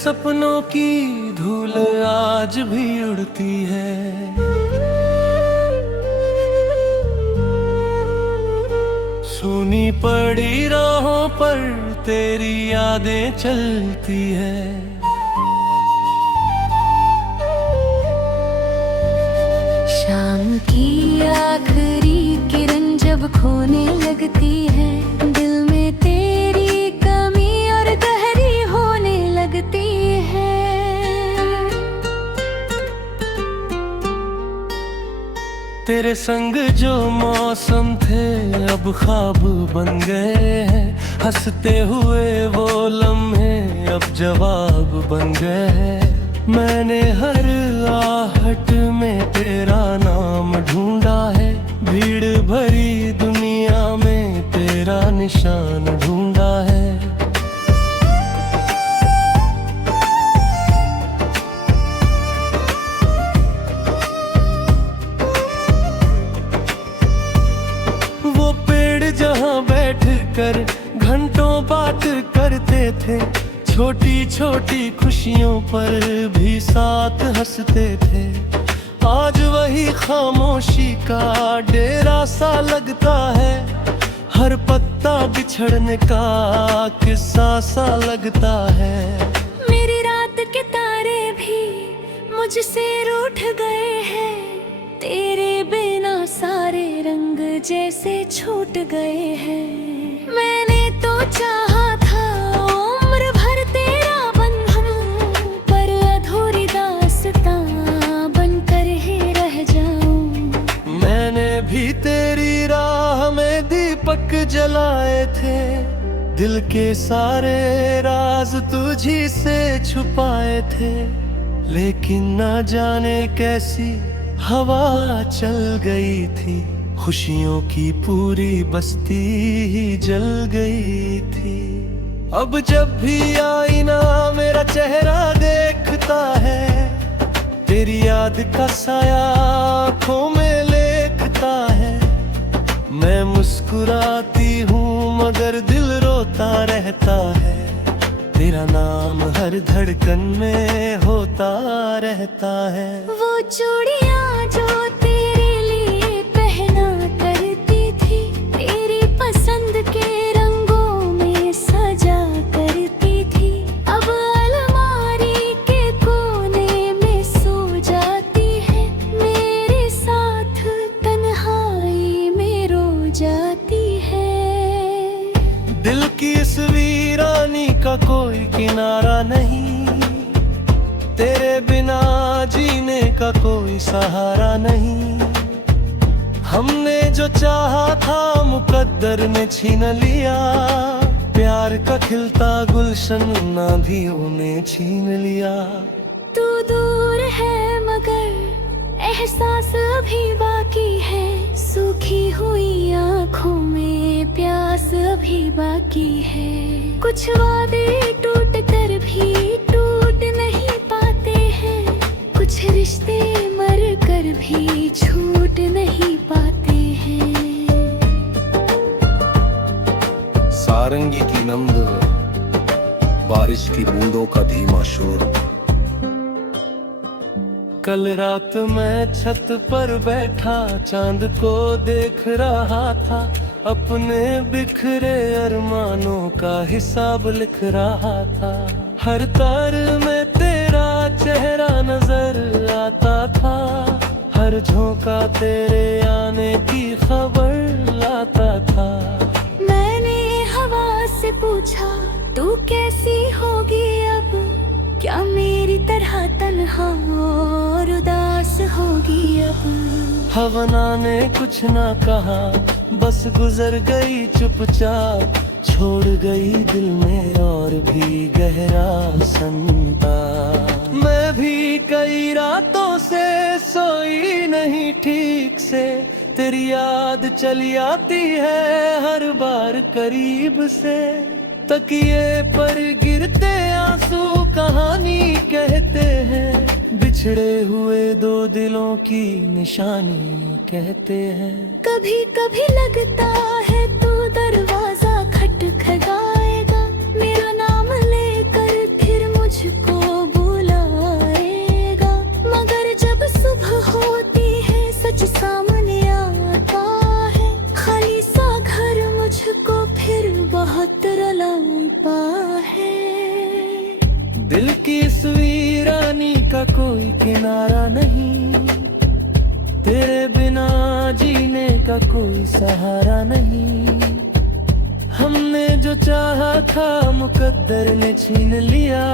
सपनों की धूल आज भी उड़ती है। सुनी पड़ी राहों पर तेरी यादें चलती है। शाम की आखिरी किरण जब खोने लगती है, दिल में तेरी कमी और गहरी होने लगती है। तेरे संग जो मौसम थे अब ख्वाब बन गए हैं। हंसते हुए वो लम्हे अब जवाब बन गए हैं। मैंने हर आहट में तेरा नाम ढूंढा है। भीड़ भरी दुनिया में तेरा निशान ढूंढा है। वो पेड़ जहाँ बैठ कर घंटों बात करते थे, छोटी छोटी खुशियों पर भी साथ हंसते थे। आज वही खामोशी का डेरा सा लगता है। हर पत्ता बिछड़ने का किस्सा सा लगता है। मेरी रात के तारे भी मुझसे रूठ गए हैं। तेरे बिना सारे रंग जैसे छूट गए हैं। मैंने तो चाहा था उम्र भर तेरा बंधन, पर अधूरी दास्तां बनकर ही रह जाऊं। मैंने भी तेरी राह में दीपक जलाए थे। दिल के सारे राज तुझी से छुपाए थे। लेकिन न जाने कैसी हवा चल गई थी। खुशियों की पूरी बस्ती ही जल गई थी। अब जब भी आईना मेरा चेहरा देखता है, तेरी याद का साया आँखों में लेखता है। मैं मुस्कुराती हूँ मगर दिल रोता रहता है। तेरा नाम हर धड़कन में होता रहता है। वो चूड़ियां जो तेरे लिए पहना करती थी, तेरी पसंद के रंगों में सजा करती थी, अब अलमारी के कोने में सो जाती है। मेरे साथ तन्हाई में रो जाती है। दिल की इस वीरानी का कोई किनारा नहीं। तेरे बिना जीने का कोई सहारा नहीं। हमने जो चाहा था मुकद्दर ने छीन लिया। प्यार का खिलता गुलशन नाधियों ने छीन लिया। तू दूर है मगर एहसास अभी बाकी है। सूखी हुई आँखों में प्यास अभी बाकी है। कुछ वादे टूट कर भी टूट नहीं पाते हैं। कुछ रिश्ते मर कर भी छूट नहीं पाते हैं। सारंगी की नम्र बारिश की बूंदों का धीमा शोर। कल रात मैं छत पर बैठा चांद को देख रहा था। अपने बिखरे अरमानों का हिसाब लिख रहा था। हर तार में तेरा चेहरा नजर आता था। हर झोंका तेरे आने की खबर लाता था। मैंने हवा से पूछा तू कैसी होगी अब, क्या मेरी तरह तन्हा और उदास होगी अब। हवना ने कुछ ना कहा, बस गुजर गई चुपचाप। छोड़ गई दिल में और भी गहरा सन्नाटा। मैं भी कई रातों से सोई नहीं ठीक से। तेरी याद चली आती है हर बार करीब से। तकिए पर गिरते आंसू कहानी कहते हैं। बिछड़े हुए दो दिलों की निशानी कहते हैं। कभी कभी लगता है तू दरवाजा खटखटाएगा, मेरा नाम लेकर फिर मुझको का कोई किनारा नहीं, तेरे बिना जीने का कोई सहारा नहीं। हमने जो चाहा था मुकद्दर ने छीन लिया,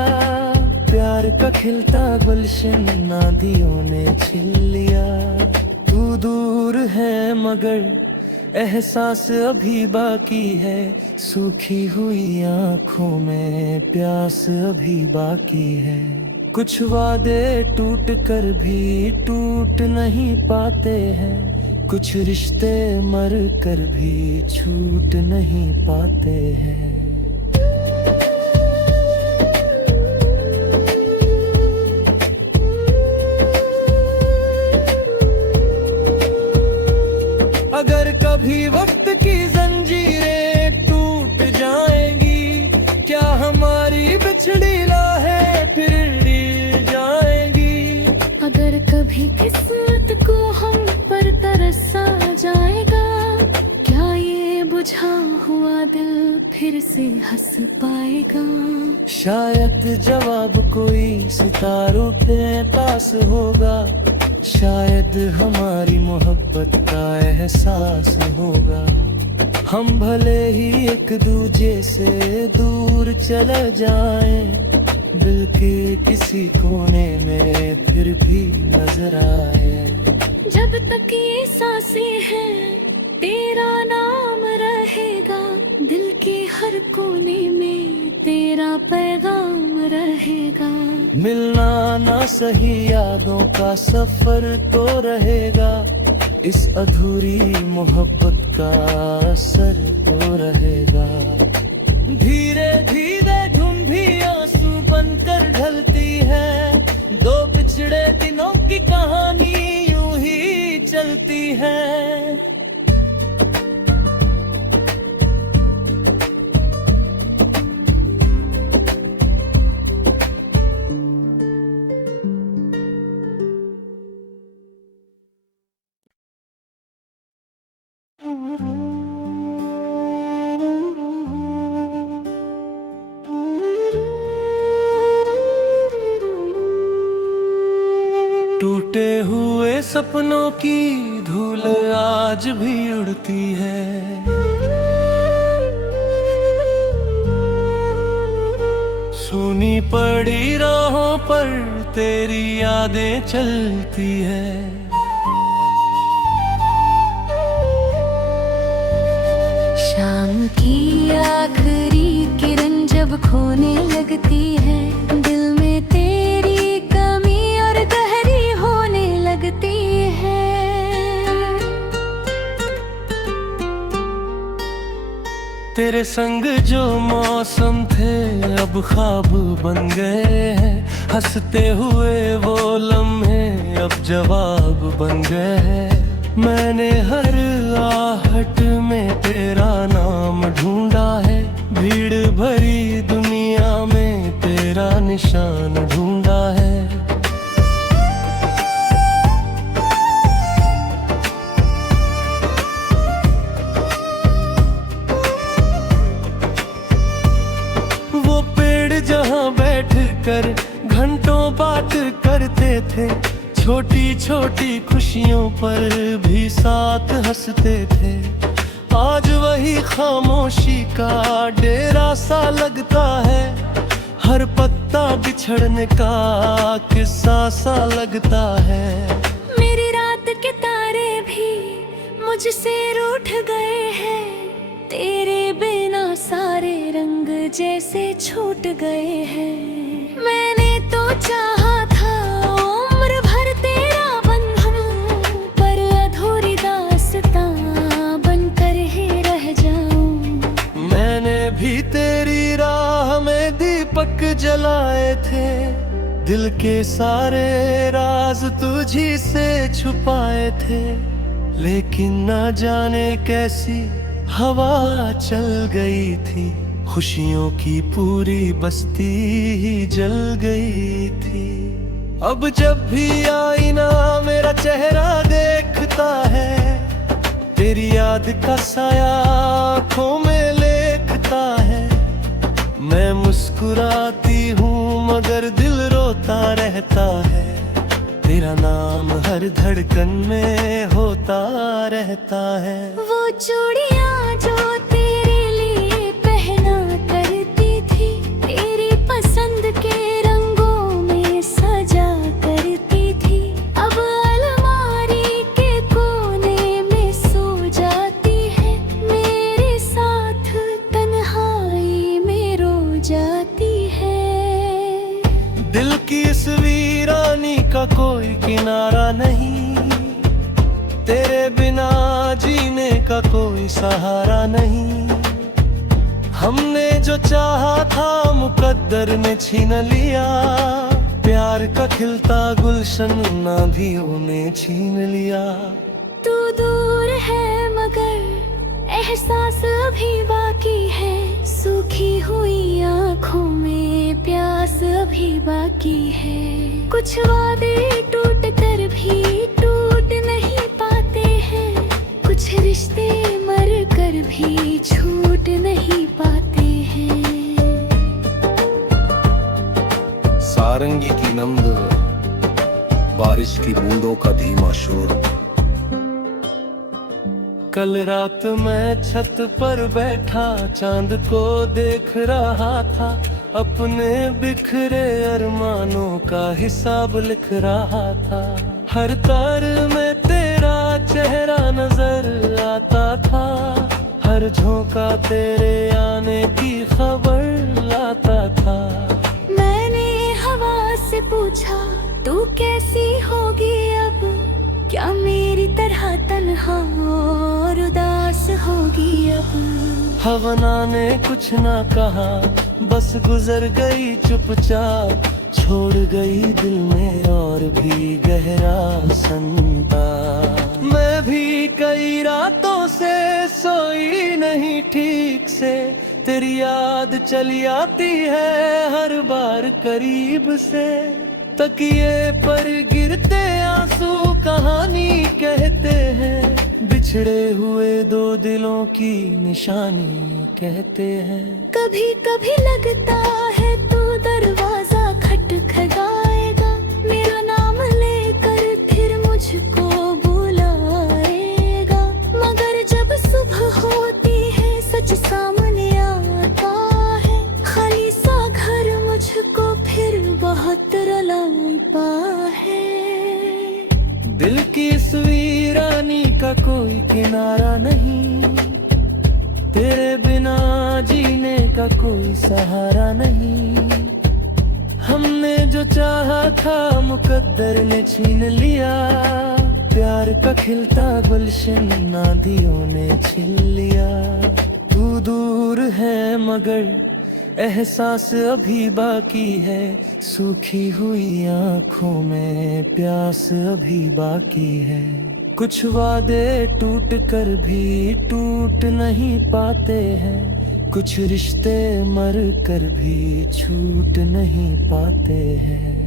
प्यार का खिलता गुलशन नादियों ने छीन लिया। तू दूर है मगर एहसास अभी बाकी है, सूखी हुई आंखों में प्यास अभी बाकी है। कुछ वादे टूट कर भी टूट नहीं पाते हैं, कुछ रिश्ते मर कर भी छूट नहीं पाते हैं। अगर कभी वक्त की जंजीरें टूट जाएंगी, क्या हमारी बिछड़ी राहें फिर जाएंगी? अगर कभी किस्मत को हम पर तरसा जाएगा, क्या ये बुझा हुआ दिल फिर से हंस पाएगा? शायद जवाब कोई सितारों के पास होगा, शायद हमारी मोहब्बत का एहसास होगा। हम भले ही एक दूजे से दूर चले जाएं, दिल के किसी कोने में फिर भी नजर आए। जब तक ये सांसें हैं तेरा नाम रहेगा, दिल के हर कोने में तेरा पैगाम रहेगा। मिलना ना सही यादों का सफर तो रहेगा, इस अधूरी मोहब्बत का असर तो रहेगा। धीरे धीरे धुन भी आंसू बनकर ढलती है, दो बिछड़े दिनों की कहानी यूं ही चलती है। टूटे हुए सपनों की धूल आज भी उड़ती है, सुनी पड़ी राहों पर तेरी यादें चलती है। शाम की आखिरी किरण जब खोने लगती है, दिल में तेरी कमी और गहरी होने लगती है। तेरे संग जो मौसम थे अब ख्वाब बन गए हैं, हंसते हुए वो लम्हे अब जवाब बन गए हैं। मैंने हर आहट में तेरा नाम ढूंढा है, भीड़ भरी दुनिया में तेरा निशान ढूंढा है। वो पेड़ जहाँ बैठ कर घंटों बात करते थे, छोटी छोटी खुशियों पर भी साथ हंसते थे। आज वही खामोशी का डेरा सा लगता है, हर पत्ता बिछड़ने का किस्सा सा लगता है। मेरी रात के तारे भी मुझसे रूठ गए हैं, तेरे बिना सारे रंग जैसे छूट गए हैं। मैंने तो चाहा था उम्र भर तेरा बंधन, पर अधूरी दास्तां बनकर ही रह जाऊं। मैंने भी तेरी राह में दीपक जलाए थे, दिल के सारे राज तुझी से छुपाए थे। लेकिन ना जाने कैसी हवा चल गई थी, खुशियों की पूरी बस्ती ही जल गई थी। अब जब भी आईना मेरा चेहरा देखता है, तेरी याद का साया आँखों में लेखता है। मैं मुस्कुराती हूँ मगर दिल रोता रहता है, तेरा नाम हर धड़कन में होता रहता है। वो चूड़ियाँ जो तेरे लिए पहना करती थी, तेरी पसंद के रंगों में सजा करती थी, अब अलमारी के कोने में सो जाती है, मेरे साथ तन्हाई में रो जाती है। दिल की इस वीरानी का कोई किनारा नहीं, तेरे बिना जीने का कोई सहारा नहीं। हमने जो चाहा था मुकद्दर ने छीन लिया, प्यार का खिलता गुलशन नाधियों ने छीन लिया। तू दूर है मगर एहसास अभी बाकी है, सूखी हुई आँखों में प्यास अभी बाकी है। कुछ वादे टूट कर भी टूट नहीं पाते हैं, कुछ रिश्ते मर कर भी छूट नहीं पाते हैं। सारंगी की नम्र बारिश की बूंदों का धीमा शोर। कल रात मैं छत पर बैठा चांद को देख रहा था, अपने बिखरे अरमानों का हिसाब लिख रहा था। हर तार में तेरा चेहरा नजर आता था, हर झोंका तेरे आने की खबर लाता था। मैंने हवा से पूछा तू कैसी होगी अब, क्या मेरी तरह तन्हा और उदास होगी अब। हवना ने कुछ ना कहा, बस गुजर गई चुपचाप, छोड़ गई दिल में और भी गहरा संताप। मैं भी कई रातों से सोई नहीं ठीक से, तेरी याद चली आती है हर बार करीब से। तकिए पर गिरते आंसू कहानी कहते हैं, बिछड़े हुए दो दिलों की निशानी कहते हैं। कभी कभी लगता है तू दरवाजा खटखटाएगा, मेरा नाम लेकर फिर मुझको बुलाएगा, मगर जब सुबह होती है सच सामने आता है, खाली सा घर मुझको फिर बहुत रुलाता है। दिल की इस वीरानी का कोई किनारा नहीं, तेरे बिना जीने का कोई सहारा नहीं। हमने जो चाहा था मुकद्दर ने छीन लिया, प्यार का खिलता गुलशन नादियों ने छीन लिया। तू दूर है मगर एहसास अभी बाकी है, सूखी हुई आँखों में प्यास अभी बाकी है। कुछ वादे टूट कर भी टूट नहीं पाते हैं, कुछ रिश्ते मर कर भी छूट नहीं पाते हैं।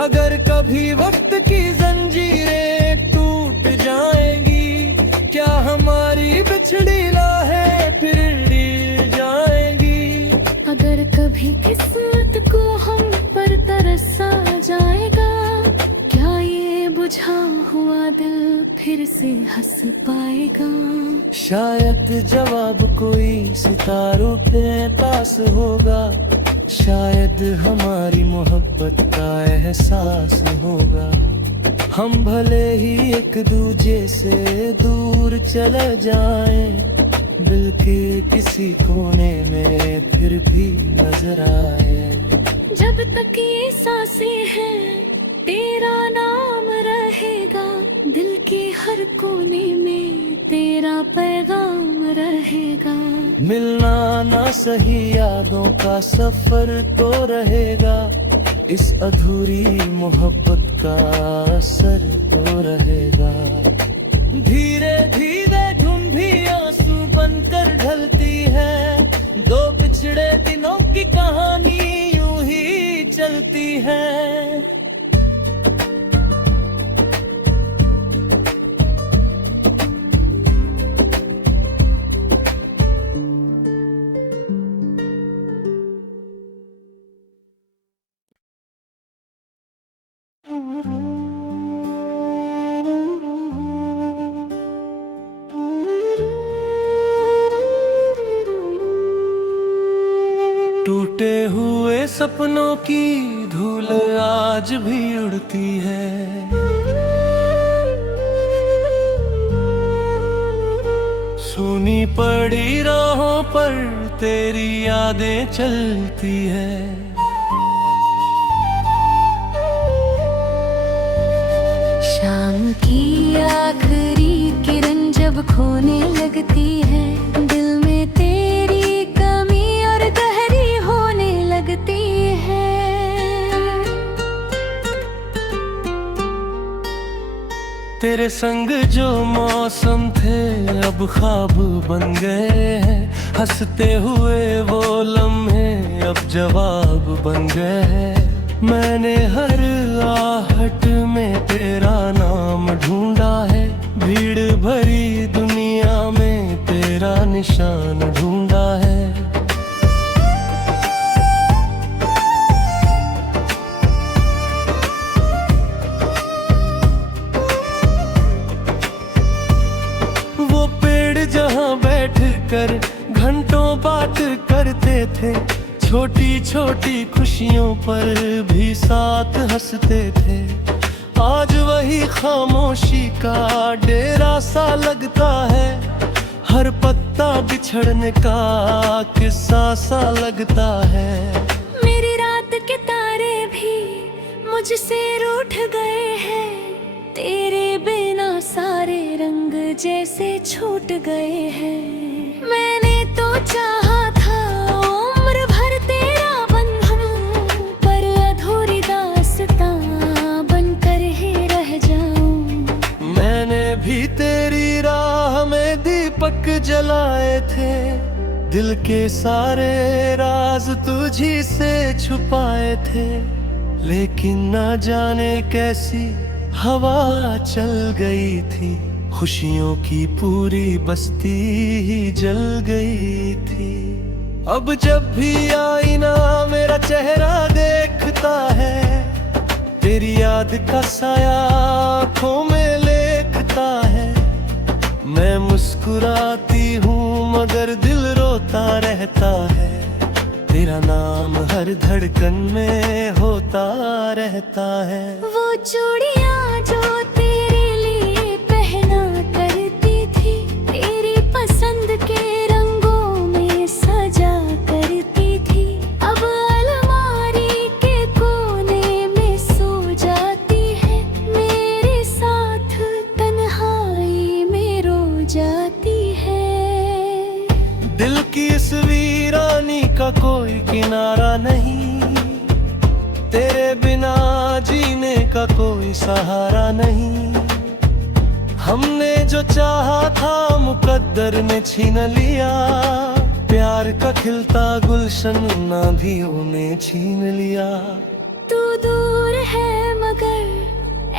अगर कभी वक्त की जंजीरें टूट जाएंगी, क्या हमारी बिछड़ी राहें फिर ली जाएंगी। अगर कभी किस्मत को हम पर तरस आ जाएगा, क्या ये बुझा हुआ दिल फिर से हंस पाएगा। शायद जवाब कोई सितारों के पास होगा, शायद हमारी मोहब्बत का एहसास होगा। हम भले ही एक दूजे से दूर चले जाएं, दिल के किसी कोने में फिर भी नजर आए। जब तक ये सांसें हैं तेरा नाम रहेगा, दिल के हर कोने में तेरा पैगाम रहेगा। मिलना ना सही यादों का सफर तो रहेगा, इस अधूरी मोहब्बत का असर तो रहेगा। धीरे धीरे धुन भी आंसू बनकर ढलती है, दो बिछड़े दिनों की कहानी यूं ही चलती है। टूटे हुए सपनों की धूल आज भी उड़ती है। सुनी पड़ी राहों पर तेरी यादें चलती है। शाम की आखिरी किरण जब खोने लगती है, दिल में तेरी कमी और गहरी होने लगती है। तेरे संग जो मौसम थे अब ख्वाब बन गए हैं, हंसते हुए वो लम्हे अब जवाब बन गए हैं। मैंने हर आहट में तेरा नाम ढूंढा है, भीड़ भरी दुनिया में तेरा निशान ढूंढा है। वो पेड़ जहाँ बैठ कर घंटों बात करते थे, छोटी छोटी खुशियों पर भी साथ हंसते थे। आज वही खामोशी का डेरा सा लगता है, हर पत्ता बिछड़ने का किस्सा सा लगता है। मेरी रात के तारे भी मुझसे रूठ गए हैं, तेरे बिना सारे रंग जैसे छूट गए हैं। मैंने तो चाहा था उम्र भर तेरा बंधन, पर अधूरी दास्तां बनकर ही रह जाऊं। मैंने भी तेरी राह में दीपक जलाए थे, दिल के सारे राज तुझी से छुपाए थे। लेकिन न जाने कैसी हवा चल गई थी, खुशियों की पूरी बस्ती ही जल गई थी। अब जब भी आईना मेरा चेहरा देखता है, तेरी याद का साया आँखों में लेखता है। मैं मुस्कुराती हूँ मगर दिल रोता रहता है, तेरा नाम हर धड़कन में होता रहता है। वो चूड़ियां जो तेरे लिए पहना करती थी, तेरी पसंद के रंगों में सजा करती थी, अब अलमारी के कोने में सो जाती है। मेरे साथ तन्हाई में रो जाती है। दिल की इस वीरानी का कोई किनारा नहीं, तेरे बिना जीने का कोई सहारा नहीं। हमने जो चाहा था मुकद्दर ने छीन लिया, प्यार का खिलता गुलशन नाभियों ने छीन लिया। तू दूर है मगर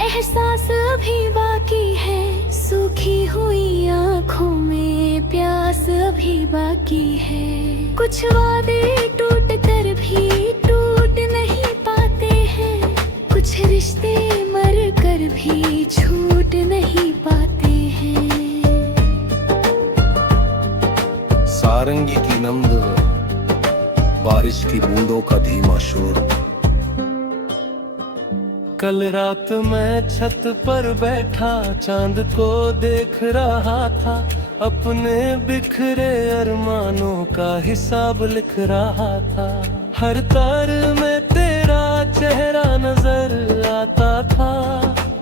एहसास अभी बाकी है, सूखी हुई आँखों में प्यास अभी बाकी है। कुछ वादे टूट कर भी टूट नहीं पाते हैं, कुछ रिश्ते मर कर भी छूट नहीं पाते हैं। सारंगी की नम्द बारिश की बूंदों का धीमा शोर। कल रात मैं छत पर बैठा चांद को देख रहा था, अपने बिखरे अरमानों का हिसाब लिख रहा था। हर तार में तेरा चेहरा नजर आता था,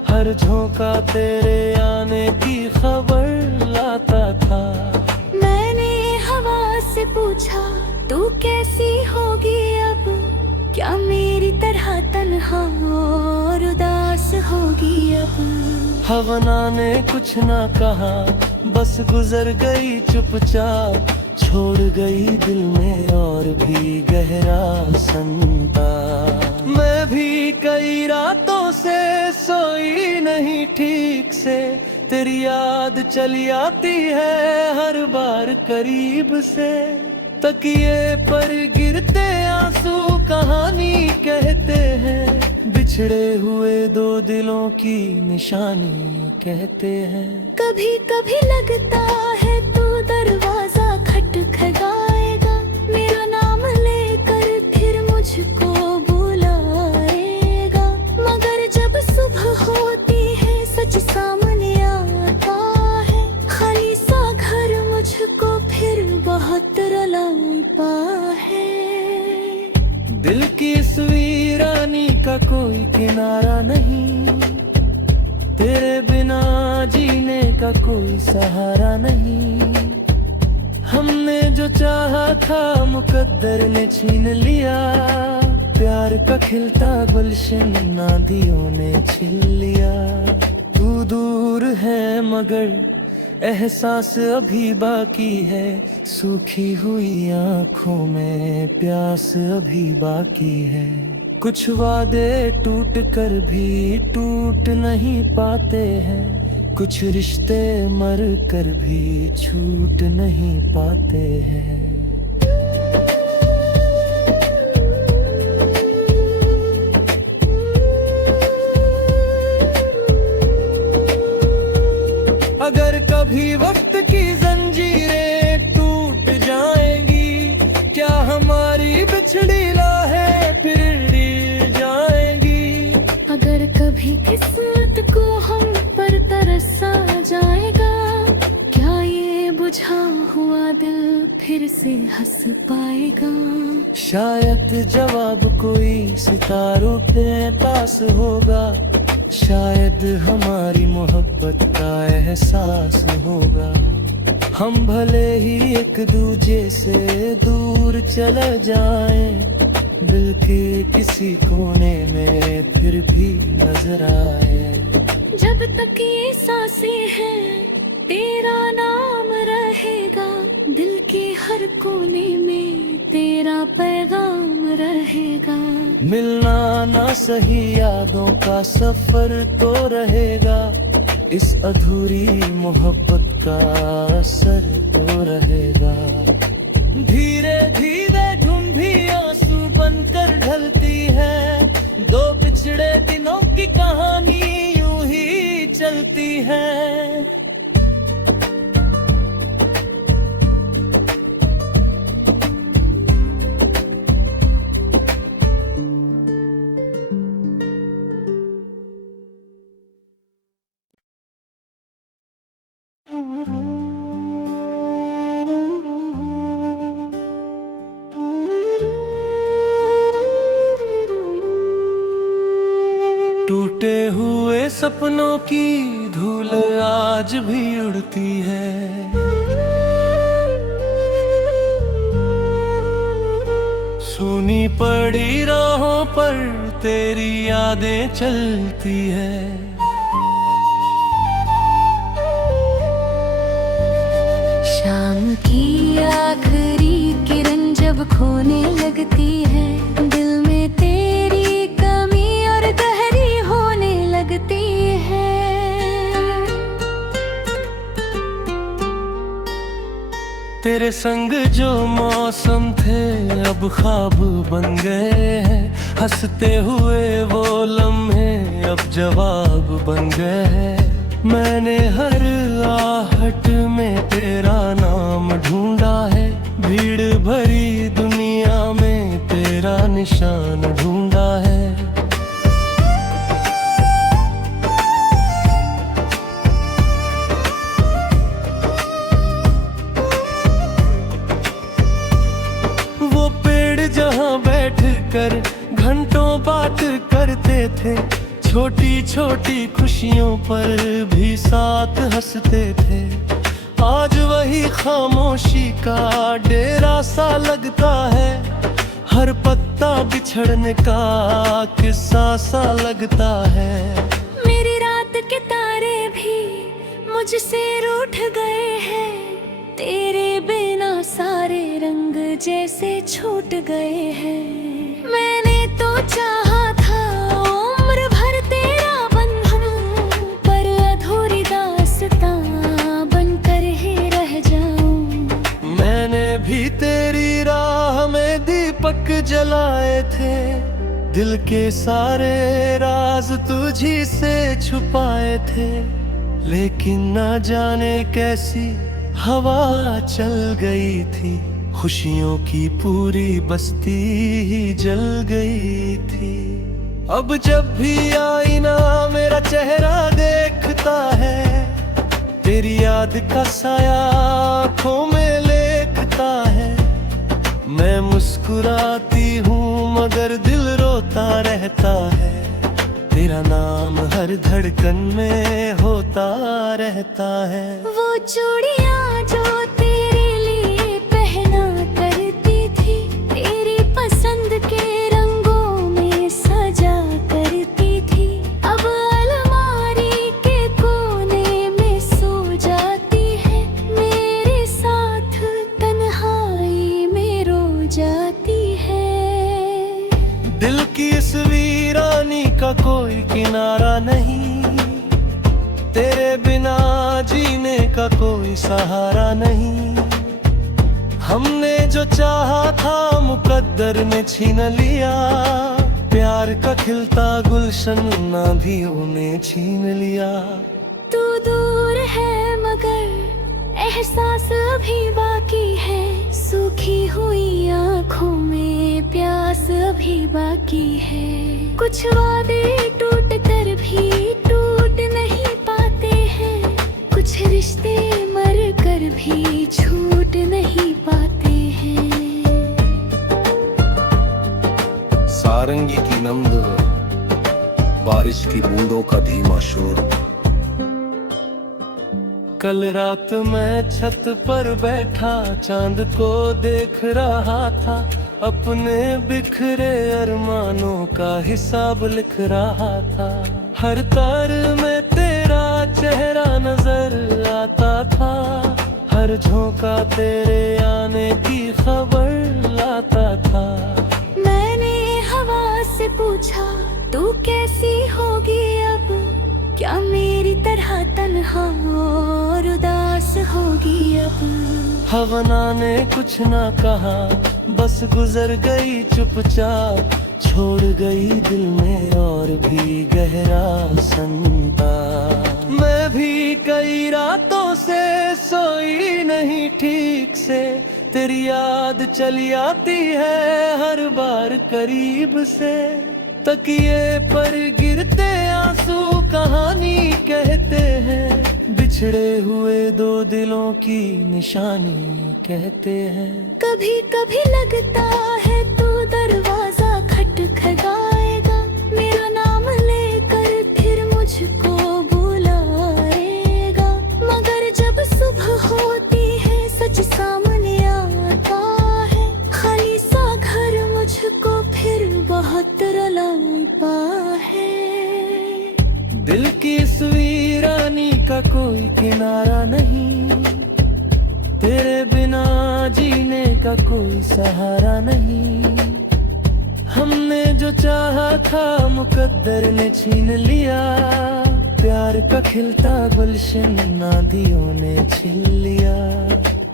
हर झोंका तेरे आने की खबर लाता था। मैंने हवा से पूछा तू कैसी होगी अब, क्या मेरी तरह तन्हा और उदास होगी अब। हवना ने कुछ ना कहा, बस गुजर गई चुपचाप, छोड़ गई दिल में और भी गहरा सन्नाटा। मैं भी कई रातों से सोई नहीं ठीक से, तेरी याद चली आती है हर बार करीब से। तकिए पर गिरते आंसू कहानी कहते हैं, बिछड़े हुए दो दिलों की निशानी कहते हैं। कभी कभी लगता है तू दरवाजा खटखटाएगा, मेरा नाम लेकर कोई सहारा नहीं। हमने जो चाहा था मुकद्दर ने छीन लिया, प्यार का खिलता गुलशन नादियों ने छीन लिया। तू दूर है मगर एहसास अभी बाकी है, सूखी हुई आंखों में प्यास अभी बाकी है। कुछ वादे टूट कर भी टूट नहीं पाते हैं, कुछ रिश्ते मर कर भी छूट नहीं पाते हैं। अगर कभी वक्त की जंजीरें टूट जाएंगी, क्या हमारी बिछड़ी राहें फिर रील जाएंगी। अगर कभी किस्मत को हम पर तरस आ जाएगा, क्या ये बुझा हुआ दिल फिर से हंस पाएगा। शायद जवाब कोई सितारों के पास होगा, शायद हमारी मोहब्बत का एहसास होगा। हम भले ही एक दूजे से दूर चले जाएं, दिल के किसी कोने में फिर भी नजर आए। जब तक ये सांसें हैं तेरा नाम रहेगा, दिल के हर कोने में तेरा पैगाम रहेगा। मिलना ना सही यादों का सफर तो रहेगा, इस अधूरी मोहब्बत का असर तो रहेगा। धीरे धीरे धुन भी आंसू बनकर ढलती है, दो पिछड़े दिनों की कहानी यूं ही चलती है। टूटे हुए सपनों की धूल आज भी उड़ती है, सुनी पड़ी राहों पर तेरी यादें चलती है। शाम की आखिरी किरण जब खोने लगती है, दिल में तेरी कमी और गहरी होने लगती है। तेरे संग जो मौसम थे अब ख्वाब बन गए हैं, हंसते हुए वो लम्हे अब जवाब बन गए हैं। मैंने हर आहट में तेरा नाम ढूंढा है, भीड़ भरी दुनिया में तेरा निशान ढूंढा है। वो पेड़ जहाँ बैठ कर घंटों बात करते थे, छोटी छोटी खुशियों पर भी साथ हंसते थे। आज वही खामोशी का डेरा सा लगता है, हर पत्ता बिछड़ने का किस्सा सा लगता है। मेरी रात के तारे भी मुझसे रूठ गए हैं, तेरे बिना सारे रंग जैसे छूट गए हैं। मैंने तो चाहा था उम्र भर तेरा बंधन, पर अधूरी दास्तां बनकर ही रह जाऊं। मैंने भी तेरी राह में दीपक जलाए थे, दिल के सारे राज तुझी से छुपाए थे। लेकिन ना जाने कैसी हवा चल गई थी, खुशियों की पूरी बस्ती ही जल गई थी। अब जब भी आईना मेरा चेहरा देखता है, तेरी याद का साया आँखों में लेखता है। मैं मुस्कुराती हूँ मगर दिल रोता रहता है, तेरा नाम हर धड़कन में होता रहता है। वो चूड़ियां जो तेरे लिए पहना करती थी, तेरी पसंद के रंगों में सजा करती थी, अब अलमारी के कोने में सो जाती है, मेरे साथ तन्हाई में रो जाती है। दिल की इस वीरानी का कोई किनारा नहीं, तेरे बिना जीने का कोई सहारा नहीं। हमने जो चाहा था मुकद्दर ने छीन लिया, प्यार का खिलता गुलशन नाधियों ने छीन लिया। तू दूर है मगर एहसास अभी बाकी है, सूखी हुई आँखों में प्यास अभी बाकी है। कुछ वादे टूट कर भी टूट नहीं पाते हैं, कुछ रिश्ते मर कर भी छूट नहीं पाते हैं। सारंगी की नम्द बारिश की बूंदों का धीमा शोर। कल रात मैं छत पर बैठा चांद को देख रहा था, अपने बिखरे अरमानों का हिसाब लिख रहा था। हर तार में तेरा चेहरा नजर आता था, हर झोंका तेरे आने की खबर लाता था। मैंने हवा से पूछा तू कैसी होगी अब, क्या मेरी तरह तन्हा और उदास होगी अब। हवना ने कुछ ना कहा, बस गुजर गई चुपचाप, छोड़ गई दिल में और भी गहरा सन्नाटा। मैं भी कई रातों से सोई नहीं ठीक से, तेरी याद चली आती है हर बार करीब से। तकिए पर गिरते आंसू कहानी कहते हैं, बिछड़े हुए दो दिलों की निशानी कहते हैं। कभी कभी लगता है तू दरवाजा खटखटाएगा, मेरा नाम लेकर फिर मुझको बुलाएगा, मगर जब सुबह होती है सच सामने आता है, खाली सा घर मुझको फिर बहुत रुलाता है। दिल की इस वीरानी का कोई किनारा नहीं, तेरे बिना जीने का कोई सहारा नहीं। हमने जो चाहा था मुकद्दर ने छीन लिया, प्यार का खिलता गुलशन नादियों ने छीन लिया।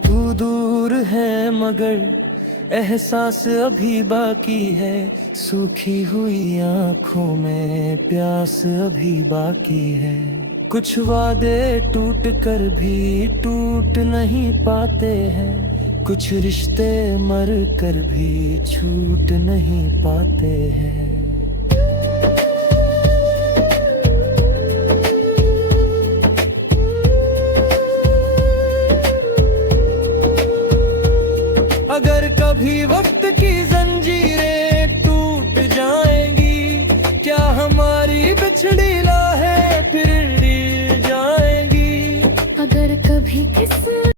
तू दूर है मगर एहसास अभी बाकी है, सूखी हुई आँखों में प्यास अभी बाकी है। कुछ वादे टूट कर भी टूट नहीं पाते हैं, कुछ रिश्ते मर कर भी छूट नहीं पाते हैं।